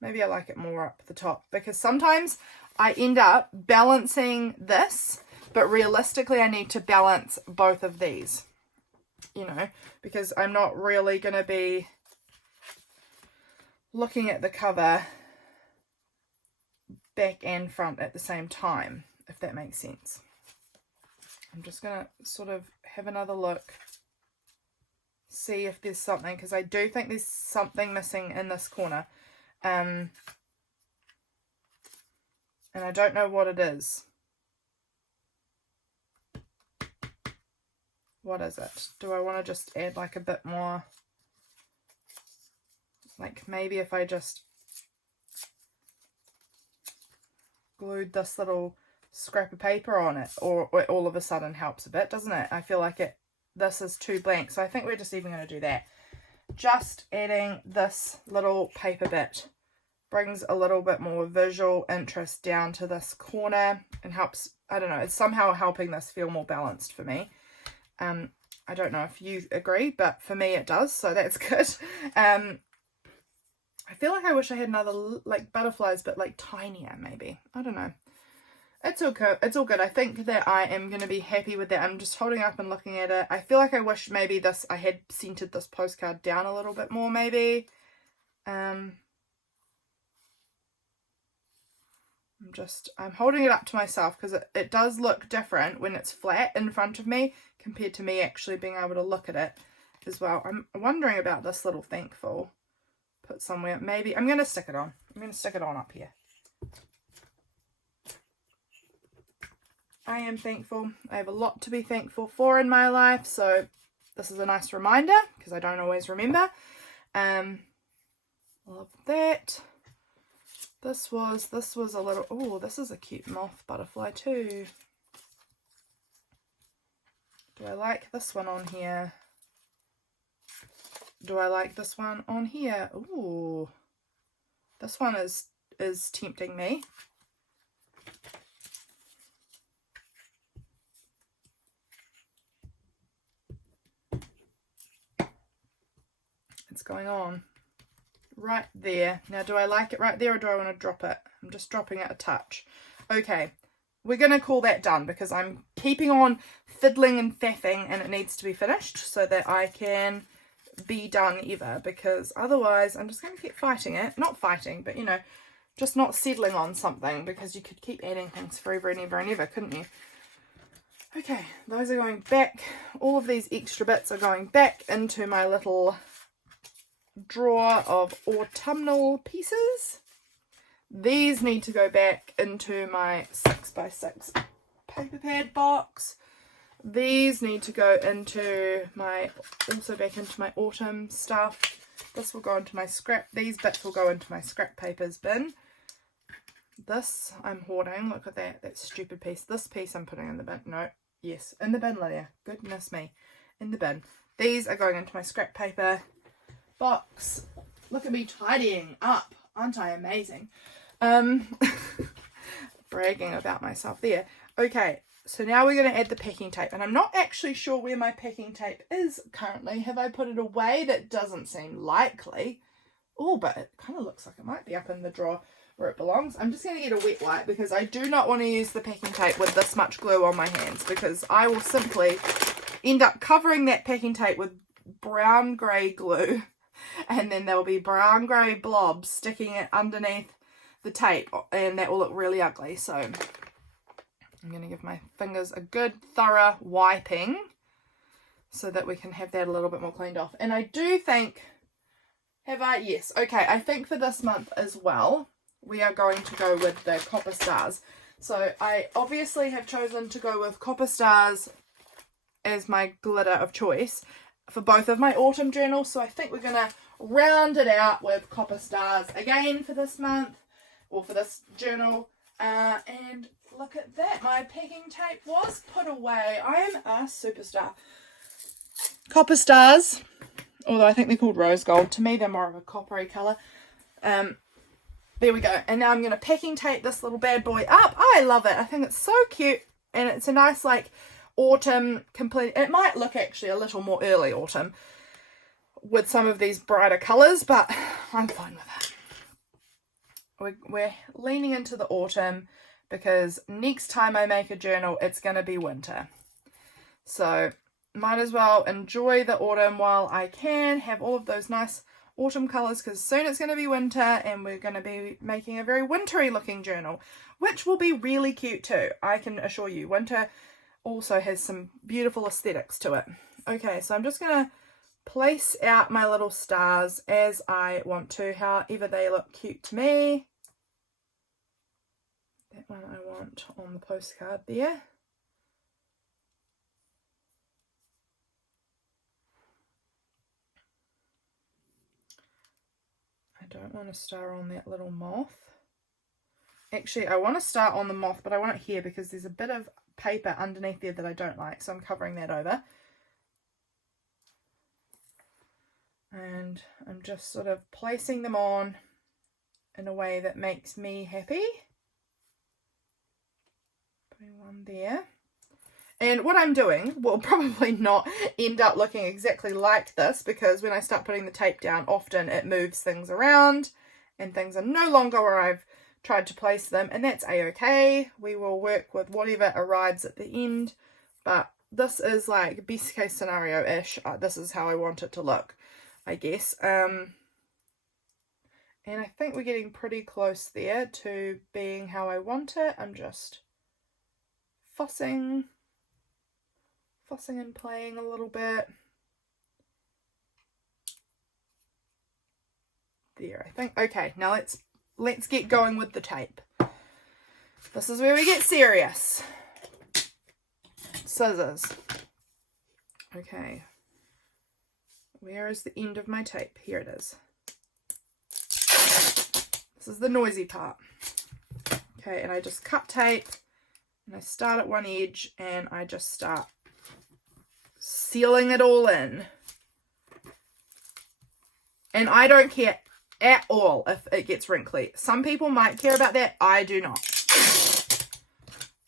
Maybe I like it more up the top, because sometimes I end up balancing this, but realistically I need to balance both of these, you know, because I'm not really going to be looking at the cover back and front at the same time, if that makes sense. I'm just going to sort of have another look, see if there's something, because I do think there's something missing in this corner. And I don't know what it is. What is it? Do I want to just add like a bit more? Like maybe if I just glued this little scrap of paper on it, or it all of a sudden helps a bit, doesn't it? I feel like this is too blank, so I think we're just even going to do that. Just adding this little paper bit brings a little bit more visual interest down to this corner and helps, I don't know, it's somehow helping this feel more balanced for me. I don't know if you agree, but for me it does, so that's good. I feel like I wish I had another, like, butterflies, but like tinier maybe. I don't know. It's okay. It's all good. I think that I am going to be happy with that. I'm just holding up and looking at it. I feel like I wish maybe I had centered this postcard down a little bit more, maybe. I'm holding it up to myself because it does look different when it's flat in front of me compared to me actually being able to look at it as well. I'm wondering about this little thankful. Put somewhere. Maybe I'm going to stick it on. I'm going to stick it on up here. I am thankful. I have a lot to be thankful for in my life, so this is a nice reminder because I don't always remember. Love that. This was a little, oh, this is a cute moth butterfly too. Do I like this one on here? Do I like this one on here? Ooh, this one is tempting me. It's going on right there. Now, do I like it right there or do I want to drop it? I'm just dropping it a touch. Okay, we're going to call that done because I'm keeping on fiddling and faffing and it needs to be finished so that I can be done ever, because otherwise I'm just going to keep fighting it. Not fighting, but, you know, just not settling on something, because you could keep adding things forever and ever and ever, couldn't you? Okay, those are going back. All of these extra bits are going back into my little drawer of autumnal pieces. These need to go back into my 6x6 paper pad box. These need to go into also back into my autumn stuff. This will go into my these bits will go into my scrap papers bin. This I'm hoarding. Look at that stupid piece. This piece I'm putting in the bin. No, yes, in the bin, Lydia. Goodness me, in the bin. These are going into my scrap paper box. Look at me tidying up. Aren't I amazing? Bragging about myself there. Okay, so now we're going to add the packing tape, and I'm not actually sure where my packing tape is currently. Have I put it away? That doesn't seem likely. Oh, but it kind of looks like it might be up in the drawer where it belongs. I'm just going to get a wet wipe because I do not want to use the packing tape with this much glue on my hands, because I will simply end up covering that packing tape with brown grey glue, and then there will be brown grey blobs sticking it underneath the tape, and that will look really ugly. So I'm going to give my fingers a good thorough wiping so that we can have that a little bit more cleaned off. And I do think, yes, okay, I think for this month as well, we are going to go with the Copper Stars. So I obviously have chosen to go with Copper Stars as my glitter of choice for both of my autumn journals. So I think we're going to round it out with Copper Stars again for this month, or for this journal. And look at that, my packing tape was put away. I am a superstar. Copper Stars, although I think they're called rose gold. To me, they're more of a coppery colour. There we go. And now I'm going to packing tape this little bad boy up. I love it. I think it's so cute. And it's a nice, like, autumn complete. It might look actually a little more early autumn with some of these brighter colours, but I'm fine with it. We're leaning into the autumn because next time I make a journal, it's going to be winter. So might as well enjoy the autumn while I can, have all of those nice autumn colours, because soon it's going to be winter and we're going to be making a very wintry looking journal, which will be really cute too. I can assure you, winter also has some beautiful aesthetics to it. Okay, so I'm just going to place out my little stars as I want to, however they look cute to me. That one I want on the postcard there. I don't want to star on that little moth. Actually, I want to start on the moth, but I want it here because there's a bit of paper underneath there that I don't like, so I'm covering that over. And I'm just sort of placing them on in a way that makes me happy. Putting one there. And what I'm doing will probably not end up looking exactly like this, because when I start putting the tape down, often it moves things around and things are no longer where I've tried to place them, and that's a-okay. We will work with whatever arrives at the end, but this is like best case scenario-ish. This is how I want it to look, I guess. And I think we're getting pretty close there to being how I want it. I'm just fussing and playing a little bit. There, I think. Okay, now let's get going with the tape. This is where we get serious. Scissors. Okay. Where is the end of my tape? Here it is. This is the noisy part. Okay, and I just cut tape, and I start at one edge, and I just start sealing it all in. And I don't care at all if it gets wrinkly. Some people might care about that. I do not.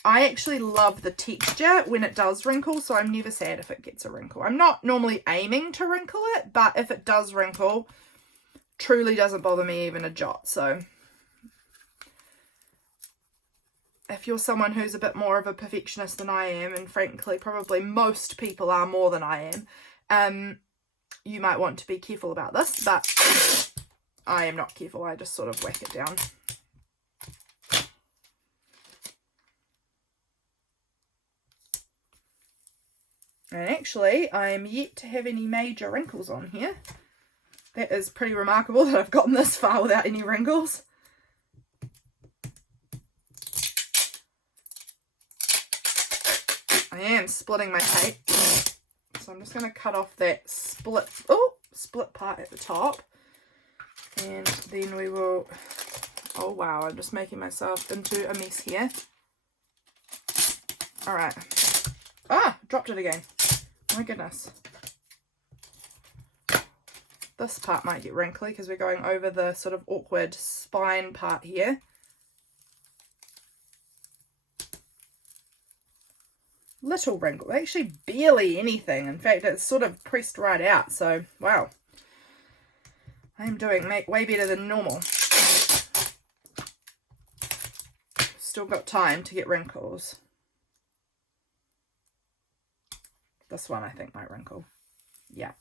I actually love the texture when it does wrinkle, so I'm never sad if it gets a wrinkle. I'm not normally aiming to wrinkle it, but if it does wrinkle, truly doesn't bother me even a jot. So if you're someone who's a bit more of a perfectionist than I am, and frankly probably most people are more than I am, you might want to be careful about this, but I am not careful. I just sort of whack it down. And actually, I am yet to have any major wrinkles on here. That is pretty remarkable that I've gotten this far without any wrinkles. I am splitting my tape. So I'm just going to cut off that split part at the top. And then we will... Oh wow, I'm just making myself into a mess here. Alright. Ah, dropped it again. My goodness. This part might get wrinkly because we're going over the sort of awkward spine part here. Little wrinkle, actually barely anything. In fact, it's sort of pressed right out. So, wow. I'm doing way better than normal. Still got time to get wrinkles. This one I think might wrinkle. Yeah.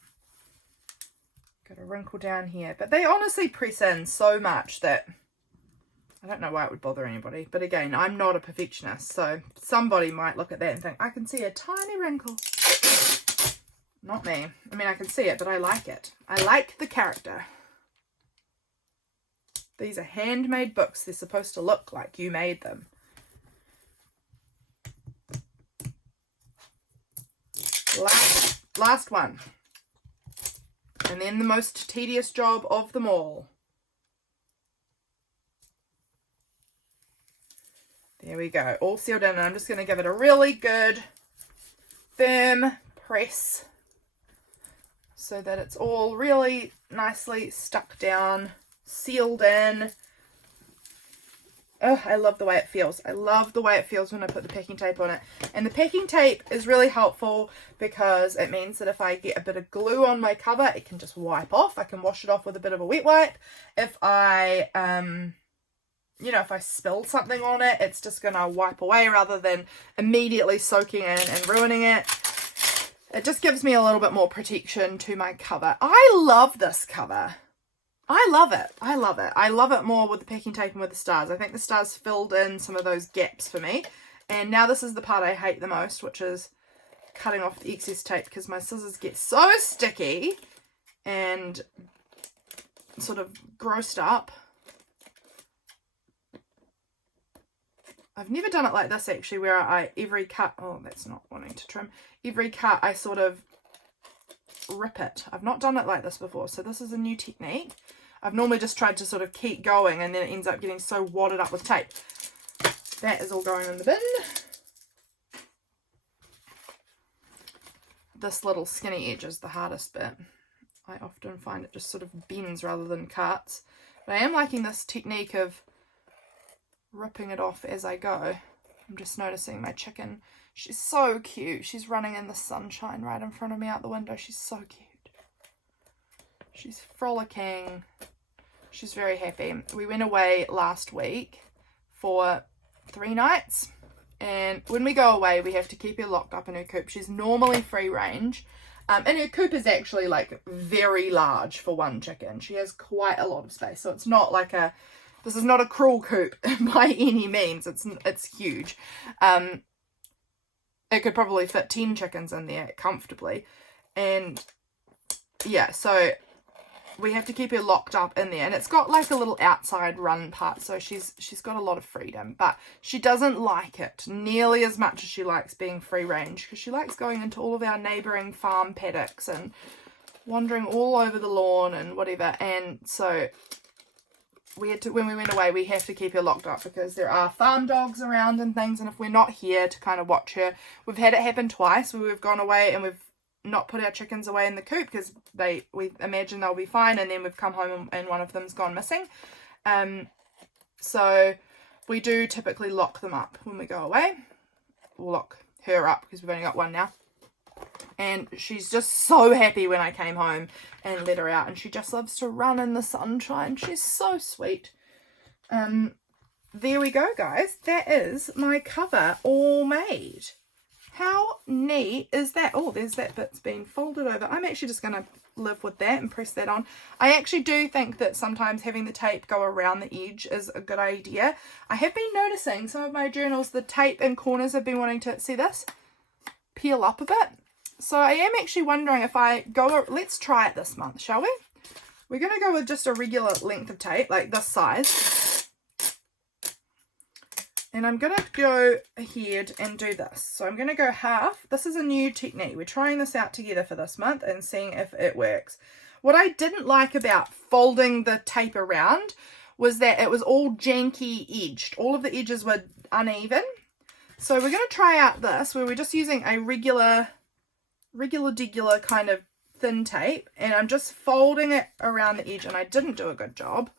Got a wrinkle down here. But they honestly press in so much that I don't know why it would bother anybody. But again, I'm not a perfectionist. So somebody might look at that and think, I can see a tiny wrinkle. Not me. I mean, I can see it, but I like it. I like the character. These are handmade books. They're supposed to look like you made them. Last one. And then the most tedious job of them all. There we go. All sealed in. And I'm just going to give it a really good firm press so that it's all really nicely stuck down, sealed in. Oh, I love the way it feels. I love the way it feels when I put the packing tape on it. And the packing tape is really helpful because it means that if I get a bit of glue on my cover, it can just wipe off. I can wash it off with a bit of a wet wipe. If I, you know, if I spill something on it, it's just going to wipe away rather than immediately soaking in and ruining it. It just gives me a little bit more protection to my cover. I love this cover. I love it. I love it. I love it more with the packing tape and with the stars. I think the stars filled in some of those gaps for me. And now this is the part I hate the most, which is cutting off the excess tape because my scissors get so sticky and sort of grossed up. I've never done it like this actually, where every cut, oh, that's not wanting to trim. Every cut I sort of rip it. I've not done it like this before, so this is a new technique. I've normally just tried to sort of keep going and then it ends up getting so wadded up with tape. That is all going in the bin. This little skinny edge is the hardest bit. I often find it just sort of bends rather than cuts. But I am liking this technique of ripping it off as I go. I'm just noticing my chicken. She's so cute. She's running in the sunshine right in front of me out the window. She's so cute. She's frolicking. She's very happy. We went away last week for 3 nights, and when we go away we have to keep her locked up in her coop. She's normally free range, and her coop is actually like very large for one chicken. She has quite a lot of space, so it's not like this is not a cruel coop by any means. It's huge. It could probably fit 10 chickens in there comfortably, and yeah, so we have to keep her locked up in there, and it's got like a little outside run part, so she's got a lot of freedom, but she doesn't like it nearly as much as she likes being free range, because she likes going into all of our neighboring farm paddocks and wandering all over the lawn and whatever. And so we had to, when we went away, we have to keep her locked up because there are farm dogs around and things, and if we're not here to kind of watch her, we've had it happen twice where we've gone away and we've not put our chickens away in the coop because we imagine they'll be fine, and then we've come home and one of them's gone missing. So we do typically lock them up when we go away. We'll lock her up because we've only got one now, and she's just so happy when I came home and let her out, and she just loves to run in the sunshine. She's so sweet. There we go, guys. That is my cover all made. How neat is that? Oh, there's that bit's been folded over. I'm actually just going to live with that and press that on. I actually do think that sometimes having the tape go around the edge is a good idea. I have been noticing some of my journals, the tape in corners have been wanting to, see this? Peel up a bit. So I am actually wondering if I go, let's try it this month, shall we? We're going to go with just a regular length of tape, like this size. And I'm going to go ahead and do this. So I'm going to go half. This is a new technique. We're trying this out together for this month and seeing if it works. What I didn't like about folding the tape around was that it was all janky edged. All of the edges were uneven. So we're going to try out this where we're just using a regular degular kind of thin tape. And I'm just folding it around the edge, and I didn't do a good job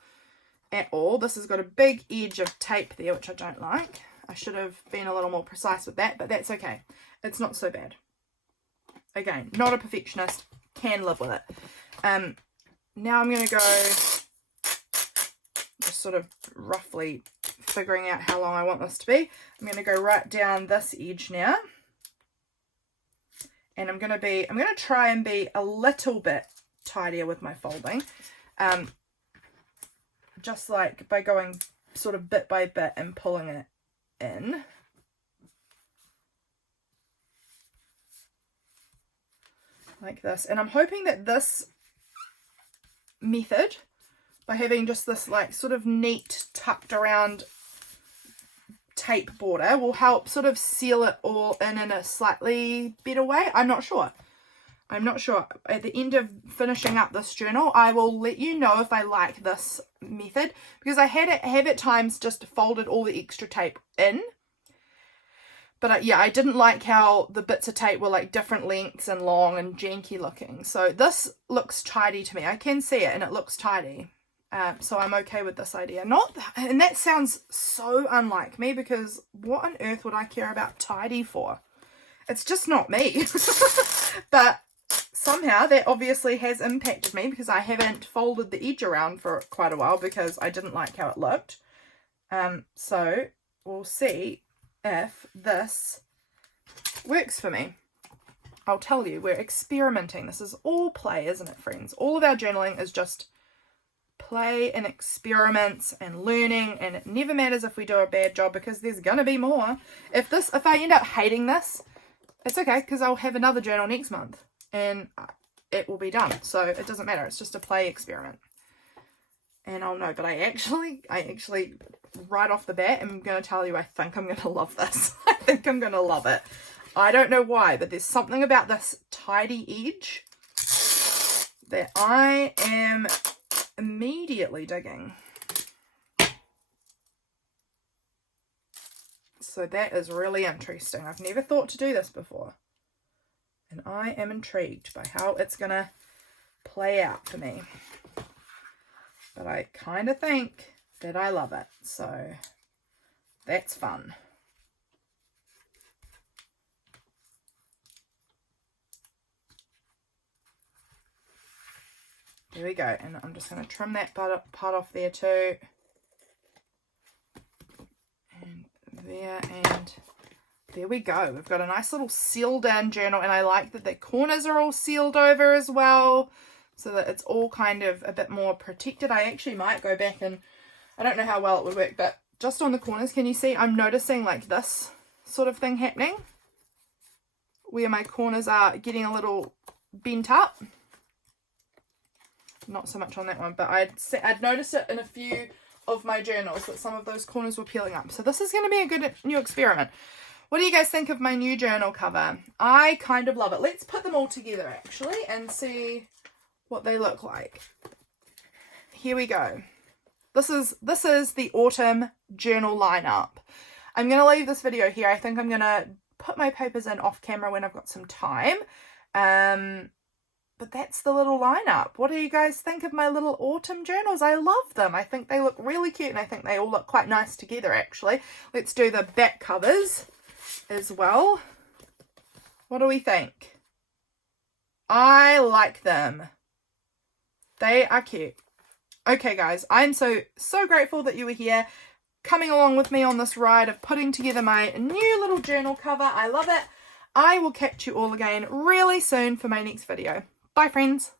at all. This has got a big edge of tape there, which I don't like. I should have been a little more precise with that, but that's okay. It's not so bad. Again, not a perfectionist, can live with it. Now I'm going to go just sort of roughly figuring out how long I want this to be. I'm going to go right down this edge now. And I'm going to try and be a little bit tidier with my folding. Just like by going sort of bit by bit and pulling it in. Like this. And I'm hoping that this method, by having just this like sort of neat tucked around tape border, will help sort of seal it all in a slightly better way. I'm not sure. At the end of finishing up this journal, I will let you know if I like this method, because I have at times just folded all the extra tape in. But yeah, I didn't like how the bits of tape were like different lengths and long and janky looking. So this looks tidy to me. I can see it and it looks tidy. So I'm okay with this idea. And that sounds so unlike me, because what on earth would I care about tidy for? It's just not me. But somehow that obviously has impacted me, because I haven't folded the edge around for quite a while because I didn't like how it looked. So we'll see if this works for me. I'll tell you, we're experimenting. This is all play, isn't it, friends? All of our journaling is just play and experiments and learning, and it never matters if we do a bad job, because there's gonna be more. If I end up hating this, it's okay, because I'll have another journal next month and it will be done. So it doesn't matter. It's just a play experiment. And I'll know. But I actually right off the bat, I'm going to tell you, I think I'm going to love this. I think I'm going to love it. I don't know why, but there's something about this tidy edge that I am immediately digging. So that is really interesting. I've never thought to do this before. And I am intrigued by how it's going to play out for me. But I kind of think that I love it. So that's fun. There we go. And I'm just going to trim that part off there too. And there we go. We've got a nice little sealed down journal, and I like that the corners are all sealed over as well, so that it's all kind of a bit more protected. I actually might go back and, I don't know how well it would work, but just on the corners, can you see I'm noticing like this sort of thing happening where my corners are getting a little bent up. Not so much on that one, but I'd noticed it in a few of my journals that some of those corners were peeling up. So this is going to be a good new experiment. What do you guys think of my new journal cover? I kind of love it. Let's put them all together actually and see what they look like. Here we go. This is the autumn journal lineup. I'm going to leave this video here. I think I'm going to put my papers in off camera when I've got some time. But that's the little lineup. What do you guys think of my little autumn journals? I love them. I think they look really cute, and I think they all look quite nice together actually. Let's do the back covers as well. What do we think? I like them. They are cute. Okay guys, I'm so grateful that you were here coming along with me on this ride of putting together my new little journal cover. I love it. I will catch you all again really soon for my next video. Bye friends.